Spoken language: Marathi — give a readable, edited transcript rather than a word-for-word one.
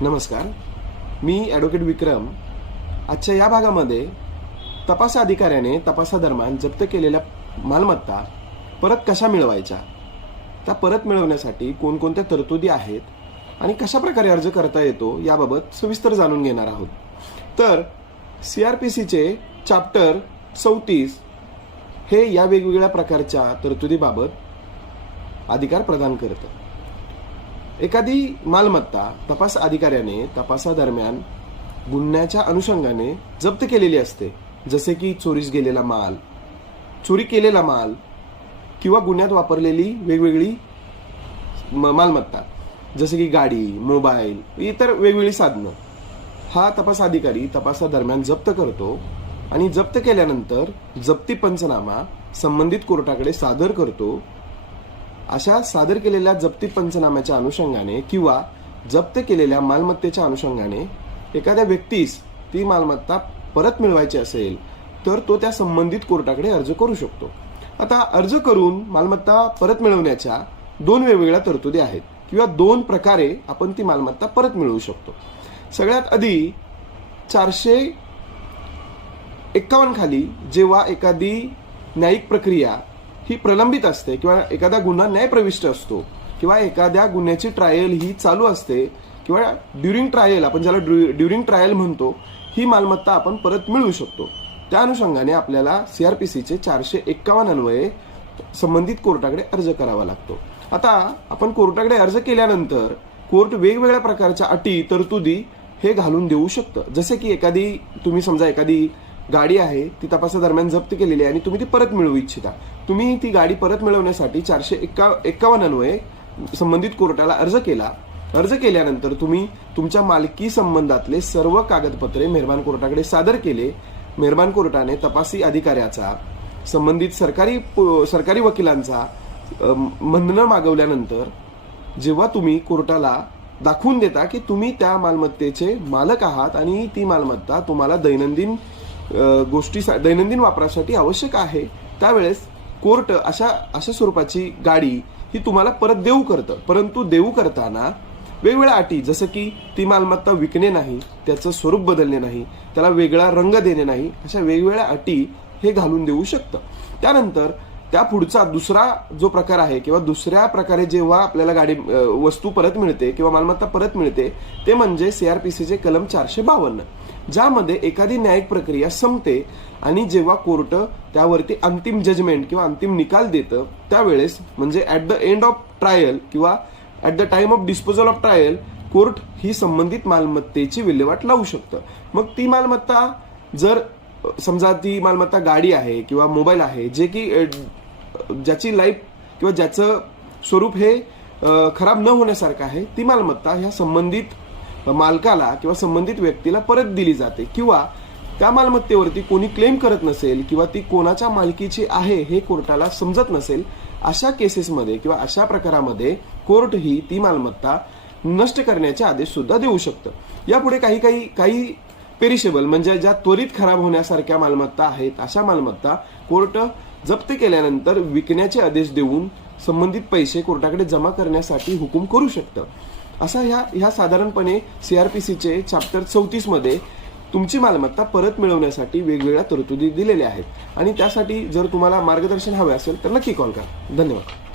नमस्कार, मी ॲडव्होकेट विक्रम. आजच्या या भागामध्ये तपास अधिकाऱ्याने तपासादरम्यान जप्त केलेल्या मालमत्ता परत कशा मिळवायच्या, त्या परत मिळवण्यासाठी कोणकोणत्या तरतुदी आहेत आणि कशा प्रकारे अर्ज करता येतो याबाबत सविस्तर जाणून घेणार आहोत. तर CRPCचे चॅप्टर 34 हे या वेगवेगळ्या प्रकारच्या तरतुदीबाबत अधिकार प्रदान करतं. एखादी मालमत्ता तपास अधिकाऱ्याने तपासादरम्यान गुन्ह्याच्या अनुषंगाने जप्त केलेली असते, जसे की चोरीस गेलेला माल, चोरी केलेला माल किंवा गुन्ह्यात वापरलेली वेगवेगळी मालमत्ता, जसे की गाडी, मोबाईल, इतर वेगवेगळी साधनं, हा तपास अधिकारी तपासादरम्यान जप्त करतो आणि जप्त केल्यानंतर जप्ती पंचनामा संबंधित कोर्टाकडे सादर करतो. अशा सादर केलेल्या जप्ती पंचनाम्याच्या अनुषंगाने किंवा जप्त केलेल्या मालमत्तेच्या अनुषंगाने एखाद्या व्यक्तीस ती मालमत्ता परत मिळवायची असेल तर तो त्या संबंधित कोर्टाकडे अर्ज करू शकतो. आता अर्ज करून मालमत्ता परत मिळवण्याच्या दोन वेगवेगळ्या तरतुदी आहेत किंवा दोन प्रकारे आपण ती मालमत्ता परत मिळवू शकतो. सगळ्यात आधी 451 खाली जेव्हा एखादी न्यायिक प्रक्रिया ही प्रलंबित असते किंवा एखादा गुन्हा न्यायप्रविष्ट असतो किंवा एखाद्या गुन्ह्याची ट्रायल ही चालू असते किंवा ड्युरिंग ट्रायल, आपण ज्याला ड्युरिंग ट्रायल म्हणतो, ही मालमत्ता आपण परत मिळवू शकतो. त्या अनुषंगाने आपल्याला CRPCचे 451 अन्वये संबंधित कोर्टाकडे अर्ज करावा लागतो. आता आपण कोर्टाकडे अर्ज केल्यानंतर कोर्ट वेगवेगळ्या प्रकारच्या अटी तरतुदी हे घालून देऊ शकतं. जसे की तुम्ही समजा एखादी गाडी आहे, ती तपासादरम्यान जप्त केलेली आहे आणि तुम्ही ती परत मिळवू इच्छिता. तुम्ही ती गाडी परत मिळवण्यासाठी 451 अन्वये संबंधित कोर्टाला अर्ज केला. अर्ज केल्यानंतर तुम्ही तुमच्या मालकी संबंधातले सर्व कागदपत्रे मेहरबान कोर्टाकडे सादर केले. मेहरबान कोर्टाने तपासी अधिकाऱ्याचा, संबंधित सरकारी वकिलांचा म्हणणं मागवल्यानंतर जेव्हा तुम्ही कोर्टाला दाखवून देता की तुम्ही त्या मालमत्तेचे मालक आहात आणि ती मालमत्ता तुम्हाला दैनंदिन वापरासाठी आवश्यक आहे, त्यावेळेस कोर्ट अशा स्वरूपाची गाडी ही तुम्हाला परत देऊ करतं. परंतु देऊ करताना वेगवेगळ्या अटी, जसं की ती मालमत्ता विकणे नाही, त्याचं स्वरूप बदलणे नाही, त्याला वेगळा रंग देणे नाही, अशा वेगवेगळ्या अटी हे घालून देऊ शकतं. त्यानंतर त्या पुढचा दुसरा जो प्रकार आहे किंवा दुसऱ्या प्रकारे जेव्हा आपल्याला वस्तू परत मिळते किंवा मालमत्ता परत मिळते ते म्हणजे CRPCचे कलम 452, ज्यामध्ये एखादी न्यायिक प्रक्रिया संपते आणि जेव्हा कोर्ट त्यावरती अंतिम जजमेंट किंवा अंतिम निकाल देतं त्यावेळेस, म्हणजे at the end of trial किंवा at the time of disposal of trial, court ही संबंधित मालमत्तेची विल्हेवाट लावू शकतं. मग ती मालमत्ता, जर समजा ती मालमत्ता गाडी आहे किंवा मोबाईल आहे, जे की ज्याची लाईफ किंवा ज्याचं स्वरूप हे खराब न होण्यासारखं आहे, ती मालमत्ता ह्या संबंधित मालकाला किंवा संबंधित व्यक्तीला परत दिली जाते. किंवा त्या मालमत्तेवरती कोणी क्लेम करत नसेल किंवा ती कोणाच्या मालकीची आहे हे कोर्टाला समजत नसेल, अशा केसेसमध्ये किंवा अशा प्रकारामध्ये कोर्ट ही ती मालमत्ता नष्ट करण्याचे आदेश सुद्धा देऊ शकतं. यापुढे काही पेरिशेबल, म्हणजे ज्या त्वरित खराब होण्यासारख्या मालमत्ता आहेत, अशा मालमत्ता कोर्ट जप्त केल्यानंतर विकण्याचे आदेश देऊन संबंधित पैसे कोर्टाकडे जमा करण्यासाठी हुकूम करू शकतं. असा ह्या साधारणपणे CRPCचे चॅप्टर 34 मध्ये तुमची मालमत्ता परत मिळवण्यासाठी वेगवेगळ्या तरतुदी दिलेल्या आहेत. आणि त्यासाठी जर तुम्हाला मार्गदर्शन हवे असेल तर नक्की कॉल करा. धन्यवाद.